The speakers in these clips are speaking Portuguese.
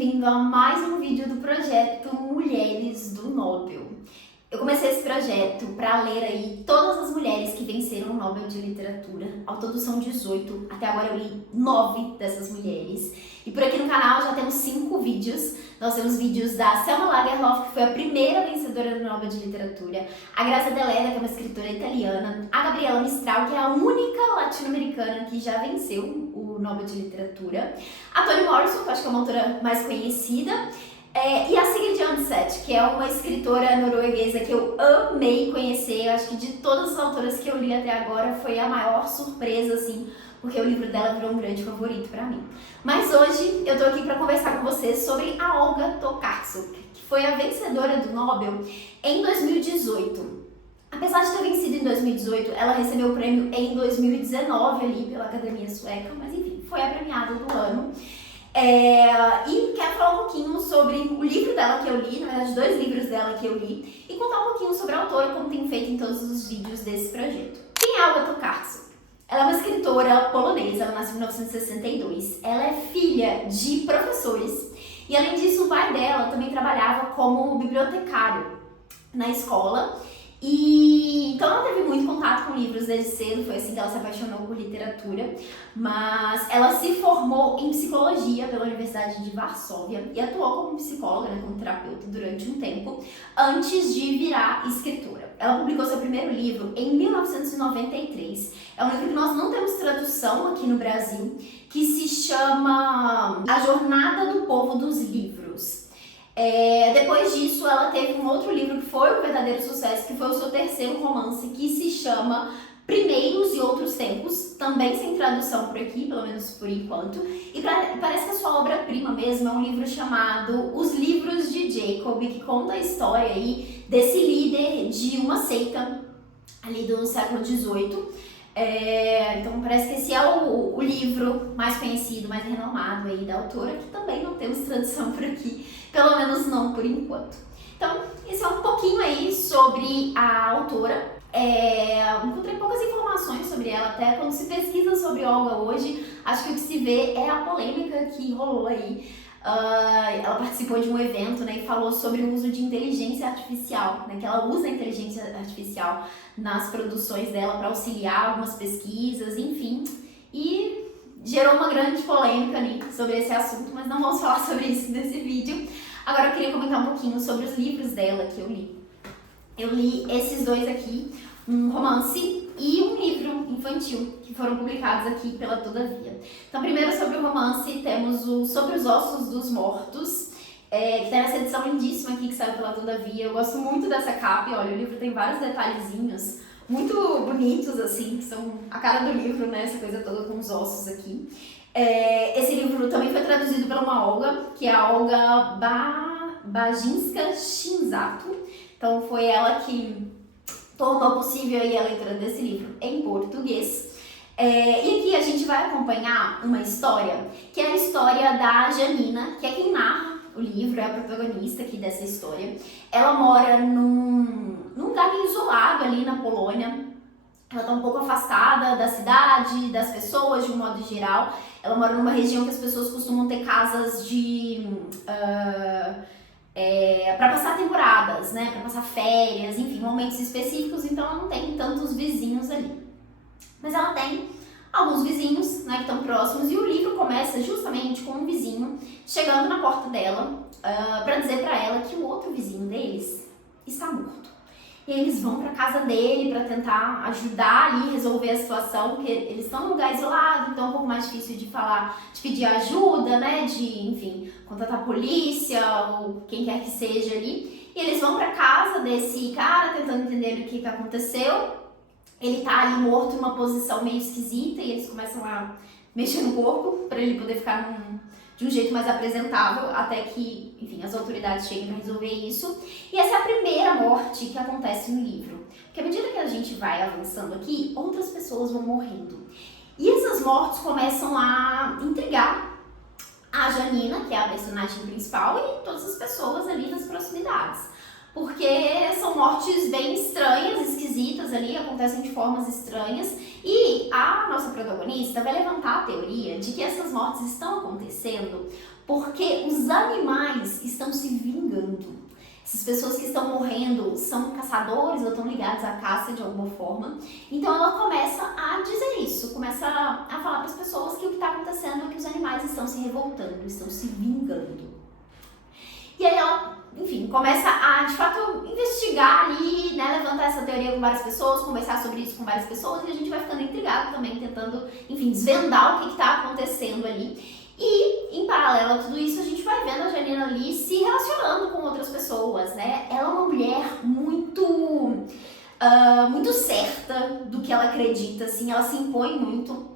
bem-vindo a mais um vídeo do projeto Mulheres do Nobel. Eu comecei esse projeto para ler aí todas as mulheres que venceram o Nobel de Literatura. Ao todo são 18, até agora eu li 9 dessas mulheres. E por aqui no canal já temos 5 vídeos. Nós temos vídeos da Selma Lagerlöf, que foi a primeira vencedora do Nobel de Literatura, a Grazia Deledda, que é uma escritora italiana, a Gabriela Mistral, que é a única latino-americana que já venceu o Nobel de Literatura, a Toni Morrison, que eu acho que é uma autora mais conhecida, e a Sigrid Undset, que é uma escritora norueguesa que eu amei conhecer. Eu acho que de todas as autoras que eu li até agora foi a maior surpresa, assim, porque o livro dela virou um grande favorito pra mim. Mas hoje eu tô aqui pra conversar com vocês sobre a Olga Tokarczuk, que foi a vencedora do Nobel em 2018. Apesar de ter vencido em 2018, ela recebeu o prêmio em 2019 ali pela Academia Sueca, mas enfim, foi a premiada do ano. E quero falar um pouquinho sobre o livro dela que eu li, na verdade 2 livros dela que eu li, e contar um pouquinho sobre a autora, como tenho feito em todos os vídeos desse projeto. Quem é Olga Tokarczuk? Ela é uma escritora polonesa, ela nasceu em 1962, ela é filha de professores, e além disso o pai dela também trabalhava como bibliotecário na escola. E então ela teve muito contato com livros desde cedo, foi assim que ela se apaixonou por literatura, mas ela se formou em psicologia pela Universidade de Varsóvia e atuou como psicóloga, né, como terapeuta durante um tempo, antes de virar escritora. Ela publicou seu primeiro livro em 1993, é um livro que nós não temos tradução aqui no Brasil, que se chama A Jornada do Povo dos Livros. Depois disso, ela teve um outro livro que foi um verdadeiro sucesso, que foi o seu terceiro romance, que se chama Primeiros e Outros Tempos, também sem tradução por aqui, pelo menos por enquanto. E parece que a sua obra-prima mesmo é um livro chamado Os Livros de Jacob, que conta a história aí desse líder de uma seita ali do século XVIII. Então parece que esse é o livro mais conhecido, mais renomado aí da autora, que também não temos tradução por aqui, pelo menos não por enquanto. Então, esse é um pouquinho aí sobre a autora. Encontrei poucas informações sobre ela, até quando se pesquisa sobre Olga hoje, acho que o que se vê é a polêmica que rolou aí. Ela participou de um evento, né, e falou sobre o uso de inteligência artificial, né, que ela usa a inteligência artificial nas produções dela para auxiliar algumas pesquisas, enfim, e gerou uma grande polêmica ali sobre esse assunto, mas não vamos falar sobre isso nesse vídeo. Agora eu queria comentar um pouquinho sobre os livros dela que eu li. Eu li esses 2 aqui, um romance e um livro infantil, que foram publicados aqui pela Todavia. Então, primeiro sobre o romance, temos o Sobre os Ossos dos Mortos, que tem essa edição lindíssima aqui que saiu pela Todavia. Eu gosto muito dessa capa, e olha, o livro tem vários detalhezinhos muito bonitos, assim, que são a cara do livro, né, essa coisa toda com os ossos aqui. Esse livro também foi traduzido por uma Olga, que é a Olga Bajinska Shinzato. Então, foi ela que tornou possível aí a leitura desse livro em português. E aqui a gente vai acompanhar uma história, que é a história da Janina, que é quem narra o livro, é a protagonista aqui dessa história. Ela mora num lugar isolado ali na Polônia. Ela está um pouco afastada da cidade, das pessoas de um modo geral. Ela mora numa região que as pessoas costumam ter casas para passar temporadas, né, para passar férias, enfim, momentos específicos, então ela não tem tantos vizinhos ali. Mas ela tem alguns vizinhos, né, que estão próximos, e o livro começa justamente com um vizinho chegando na porta dela para dizer para ela que o outro vizinho deles está morto. E aí eles vão para casa dele para tentar ajudar ali, resolver a situação, porque eles estão num lugar isolado, então é um pouco mais difícil de falar, de pedir ajuda, né, de, enfim, contatar a polícia ou quem quer que seja ali. E eles vão para casa desse cara tentando entender o que aconteceu. Ele tá ali morto em uma posição meio esquisita e eles começam a mexer no corpo para ele poder ficar de um jeito mais apresentável, até que, enfim, as autoridades cheguem para resolver isso. E essa é a primeira morte que acontece no livro. Porque à medida que a gente vai avançando aqui, outras pessoas vão morrendo. E essas mortes começam a intrigar a Janina, que é a personagem principal, e todas as pessoas ali nas proximidades. Porque são mortes bem estranhas, esquisitas ali, acontecem de formas estranhas, e a nossa protagonista vai levantar a teoria de que essas mortes estão acontecendo porque os animais estão se vingando. Essas pessoas que estão morrendo são caçadores ou estão ligados à caça de alguma forma. Então ela começa a dizer isso, começa a falar para as pessoas que o que está acontecendo é que os animais estão se revoltando, estão se vingando. E aí ela, enfim, começa a, de fato, investigar ali, né, levantar essa teoria com várias pessoas, conversar sobre isso com várias pessoas, e a gente vai ficando intrigado também, tentando, enfim, desvendar o que está acontecendo ali. E, em paralelo a tudo isso, a gente vai vendo a Janina ali se relacionando com outras pessoas, né? Ela é uma mulher muito certa do que ela acredita, assim, ela se impõe muito,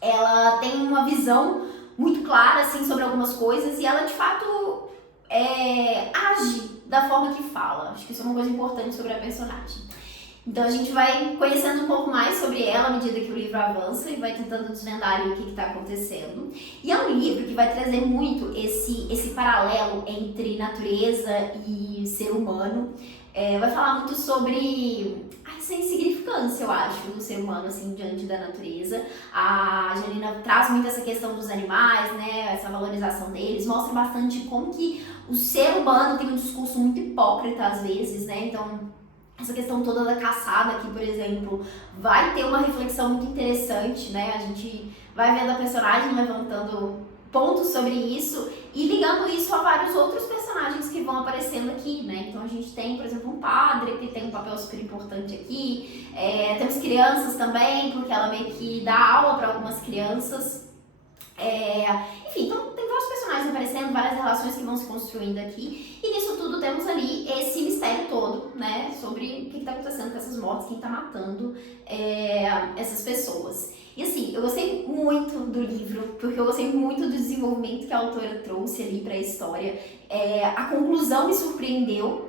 ela tem uma visão muito clara, assim, sobre algumas coisas, e ela, de fato, age da forma que fala. Acho que isso é uma coisa importante sobre a personagem. Então a gente vai conhecendo um pouco mais sobre ela à medida que o livro avança e vai tentando desvendar ali o que está acontecendo. E é um livro que vai trazer muito esse paralelo entre natureza e ser humano. Vai falar muito sobre essa insignificância, eu acho, do ser humano, assim, diante da natureza. A Janina traz muito essa questão dos animais, né, essa valorização deles, mostra bastante como que o ser humano tem um discurso muito hipócrita às vezes, né, então essa questão toda da caçada aqui, por exemplo, vai ter uma reflexão muito interessante, né, a gente vai vendo a personagem levantando pontos sobre isso e ligando isso a vários outros personagens que vão aparecendo aqui, né? Então a gente tem, por exemplo, um padre que tem um papel super importante aqui, temos crianças também, porque ela meio que dá aula para algumas crianças. Enfim, então tem vários personagens aparecendo, várias relações que vão se construindo aqui, e nisso tudo temos ali esse mistério todo, né? Sobre o que está acontecendo com essas mortes, quem está matando essas pessoas. E assim, eu gostei muito do livro, porque eu gostei muito do desenvolvimento que a autora trouxe ali para a história. A conclusão me surpreendeu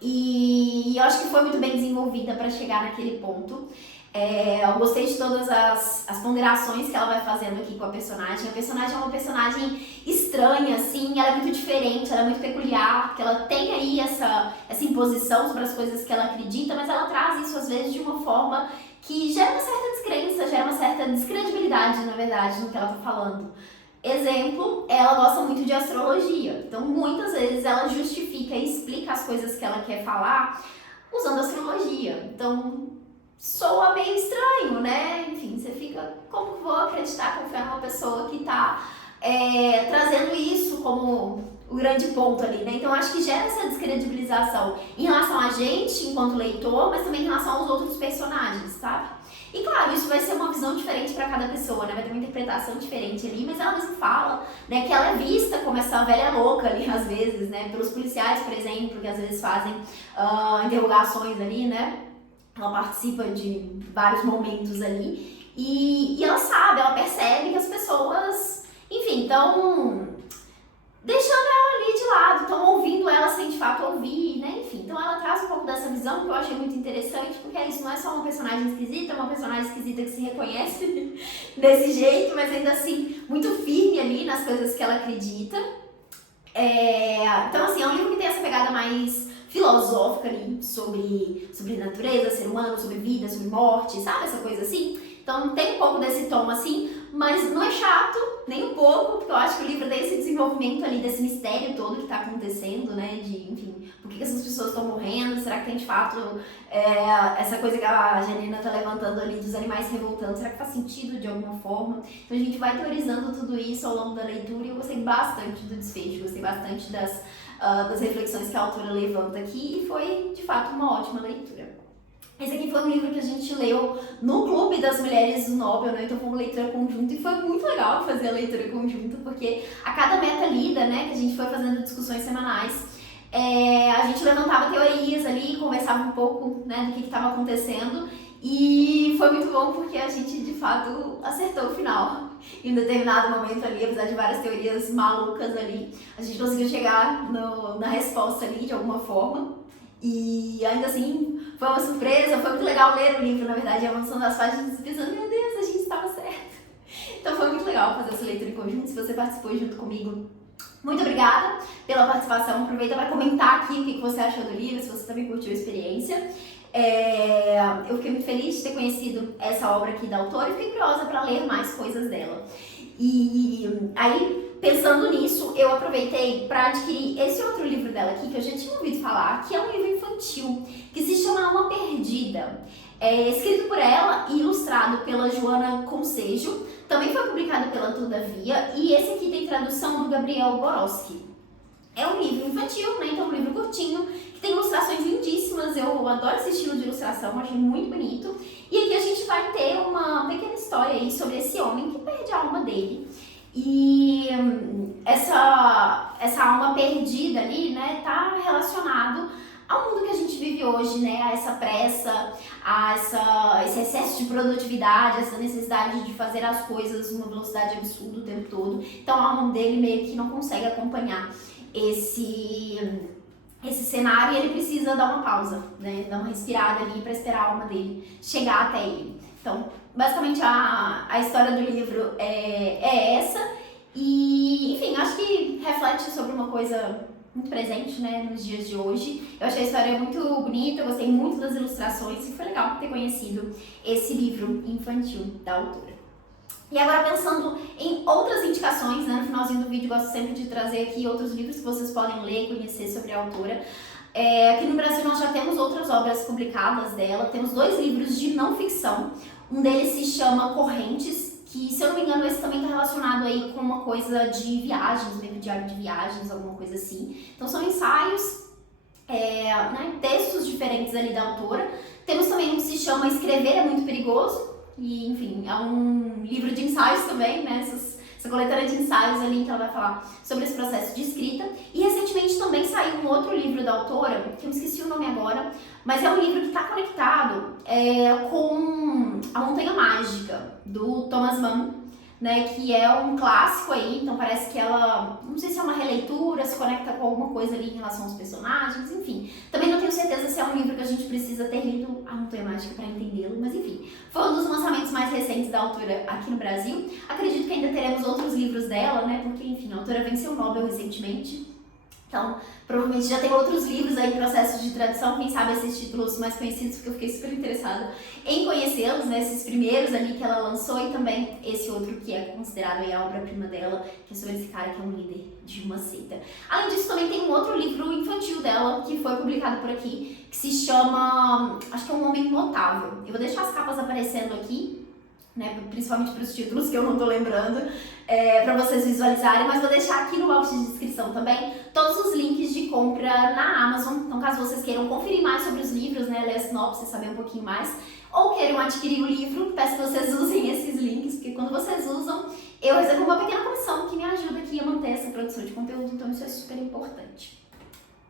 e eu acho que foi muito bem desenvolvida para chegar naquele ponto. Eu gostei de todas as ponderações que ela vai fazendo aqui com a personagem. A personagem é uma personagem estranha, assim, ela é muito diferente, ela é muito peculiar, porque ela tem aí essa imposição sobre as coisas que ela acredita, mas ela traz isso às vezes de uma forma que gera uma certa descrença, gera uma certa descredibilidade, na verdade, no que ela tá falando. Exemplo, ela gosta muito de astrologia, então muitas vezes ela justifica e explica as coisas que ela quer falar usando astrologia. Então soa meio estranho, né? Enfim, você fica, como que vou acreditar, confiar numa pessoa que tá trazendo isso como o grande ponto ali, né? Então acho que gera essa descredibilização em relação a gente, enquanto leitor, mas também em relação aos outros personagens, sabe? E claro, isso vai ser uma visão diferente para cada pessoa, né? Vai ter uma interpretação diferente ali, mas ela mesma fala, né, que ela é vista como essa velha louca ali, às vezes, né? Pelos policiais, por exemplo, que às vezes fazem interrogações ali, né? Ela participa de vários momentos ali e ela sabe, ela percebe que as pessoas, enfim, estão deixando ela ali de lado, estão ouvindo ela sem de fato ouvir, né? Enfim, então ela traz um pouco dessa visão que eu achei muito interessante, porque isso não é só uma personagem esquisita, é uma personagem esquisita que se reconhece desse jeito, mas ainda assim muito firme ali nas coisas que ela acredita. Então assim, é um livro que tem essa pegada mais filosófica ali sobre natureza, ser humano, sobre vida, sobre morte, sabe? Essa coisa assim. Então tem um pouco desse tom assim, mas não é chato, nem um pouco, porque eu acho que o livro tem esse desenvolvimento ali desse mistério todo que tá acontecendo, né? De, enfim, por que essas pessoas estão morrendo? Será que tem de fato essa coisa que a Janina tá levantando ali dos animais se revoltando? Será que faz sentido de alguma forma? Então a gente vai teorizando tudo isso ao longo da leitura e eu gostei bastante do desfecho, gostei bastante das reflexões que a autora levanta aqui e foi de fato uma ótima leitura. Esse aqui foi um livro que a gente leu no Clube das Mulheres do Nobel, né? Então foi uma leitura conjunta e foi muito legal fazer a leitura conjunta, porque a cada meta lida, né, que a gente foi fazendo discussões semanais, a gente levantava teorias ali, conversava um pouco, né, do que estava acontecendo e foi muito bom porque a gente de fato acertou o final. Em um determinado momento ali, apesar de várias teorias malucas ali, a gente conseguiu chegar na resposta ali de alguma forma. E ainda assim, foi uma surpresa, foi muito legal ler o livro, na verdade, avançando as páginas e pensando, meu Deus, a gente estava certo. Então foi muito legal fazer essa leitura em conjunto, se você participou junto comigo. Muito obrigada pela participação, aproveita para comentar aqui o que você achou do livro, se você também curtiu a experiência. Eu fiquei muito feliz de ter conhecido essa obra aqui da autora e fiquei curiosa para ler mais coisas dela. E aí, pensando nisso, eu aproveitei para adquirir esse outro livro dela aqui, que eu já tinha ouvido falar, que é um livro infantil, que se chama Alma Perdida. É escrito por ela e ilustrado pela Joana Concejo, também foi publicado pela Todavia, e esse aqui tem tradução do Gabriel Borowski. É um livro infantil, né? Então é um livro curtinho, que tem ilustrações lindíssimas, eu adoro esse estilo de ilustração, achei muito bonito. E aqui a gente vai ter uma pequena história aí sobre esse homem que perde a alma dele. E essa alma perdida ali, né, tá relacionado ao mundo que a gente vive hoje, né, a essa pressa, esse excesso de produtividade, essa necessidade de fazer as coisas numa velocidade absurda o tempo todo. Então a alma dele meio que não consegue acompanhar esse cenário e ele precisa dar uma pausa, né, dar uma respirada ali para esperar a alma dele chegar até ele. Então, basicamente a história do livro é essa e, enfim, acho que reflete sobre uma coisa muito presente, né, nos dias de hoje. Eu achei a história muito bonita, eu gostei muito das ilustrações e foi legal ter conhecido esse livro infantil da autora. E agora pensando em outras indicações, né, no finalzinho do vídeo gosto sempre de trazer aqui outros livros que vocês podem ler e conhecer sobre a autora. Aqui no Brasil nós já temos outras obras publicadas dela, temos 2 livros de não ficção, um deles se chama Correntes, que se eu não me engano esse também está relacionado aí com uma coisa de viagens, meio diário de viagens, alguma coisa assim. Então são ensaios, né, textos diferentes ali da autora. Temos também um que se chama Escrever é Muito Perigoso, e enfim, é um livro de ensaios também, né, essa coletânea de ensaios ali que ela vai falar sobre esse processo de escrita. E recentemente também saiu um outro livro da autora, que eu me esqueci o nome agora, mas é um livro que está conectado com A Montanha Mágica, do Thomas Mann, né, que é um clássico aí, então parece que ela, não sei se é uma releitura, se conecta com alguma coisa ali em relação aos personagens, enfim. Também não tenho certeza se é um livro que a gente precisa ter lido A Montanha Mágica para entendê-lo, mas enfim. Foi um dos lançamentos mais recentes da autora aqui no Brasil. Acredito que ainda teremos outros livros dela, né, porque enfim, a autora venceu o Nobel recentemente. Então, provavelmente já tem outros livros aí em processo de tradução, quem sabe esses títulos mais conhecidos, porque eu fiquei super interessada em conhecê-los, né, esses primeiros ali que ela lançou e também esse outro que é considerado aí a obra-prima dela, que é sobre esse cara que é um líder de uma seita. Além disso, também tem um outro livro infantil dela, que foi publicado por aqui, que se chama, acho que é Um Homem Notável. Eu vou deixar as capas aparecendo aqui, né, principalmente para os títulos que eu não tô lembrando, para vocês visualizarem, mas vou deixar aqui no box de descrição também todos os links de compra na Amazon. Então, caso vocês queiram conferir mais sobre os livros, né, ler a sinopse, saber um pouquinho mais, ou queiram adquirir o livro, peço que vocês usem esses links, porque quando vocês usam, eu recebo uma pequena comissão que me ajuda aqui a manter essa produção de conteúdo, então isso é super importante.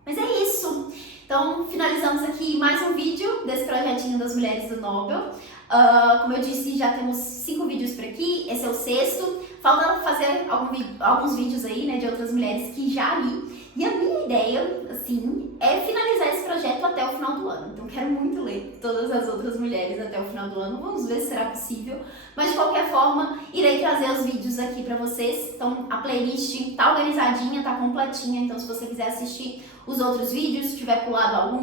Mas é isso! Então, finalizamos aqui mais um vídeo desse projetinho das Mulheres do Nobel. Como eu disse, já temos 5 vídeos por aqui, esse é o 6º. Falta fazer alguns vídeos aí, né, de outras mulheres que já li. E a minha ideia, assim, é finalizar esse projeto até o final do ano. Então, quero muito ler todas as outras mulheres até o final do ano. Vamos ver se será possível. Mas, de qualquer forma, irei trazer os vídeos aqui pra vocês. Então, a playlist tá organizadinha, tá completinha. Então, se você quiser assistir os outros vídeos, se tiver pulado algum,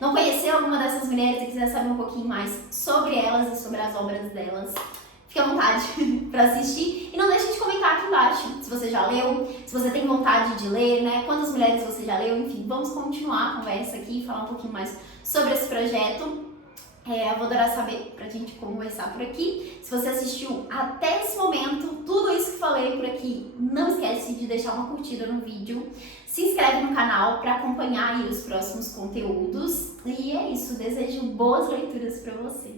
não conhecer alguma dessas mulheres e quiser saber um pouquinho mais sobre elas e sobre as obras delas, fique à vontade para assistir. E não deixe de comentar aqui embaixo se você já leu, se você tem vontade de ler, né? Quantas mulheres você já leu, enfim. Vamos continuar a conversa aqui, falar um pouquinho mais sobre esse projeto. Eu vou adorar saber pra gente conversar por aqui. Se você assistiu até esse momento, tudo isso que falei por aqui, não esquece de deixar uma curtida no vídeo. Se inscreve no canal para acompanhar aí os próximos conteúdos. E é isso, desejo boas leituras para você.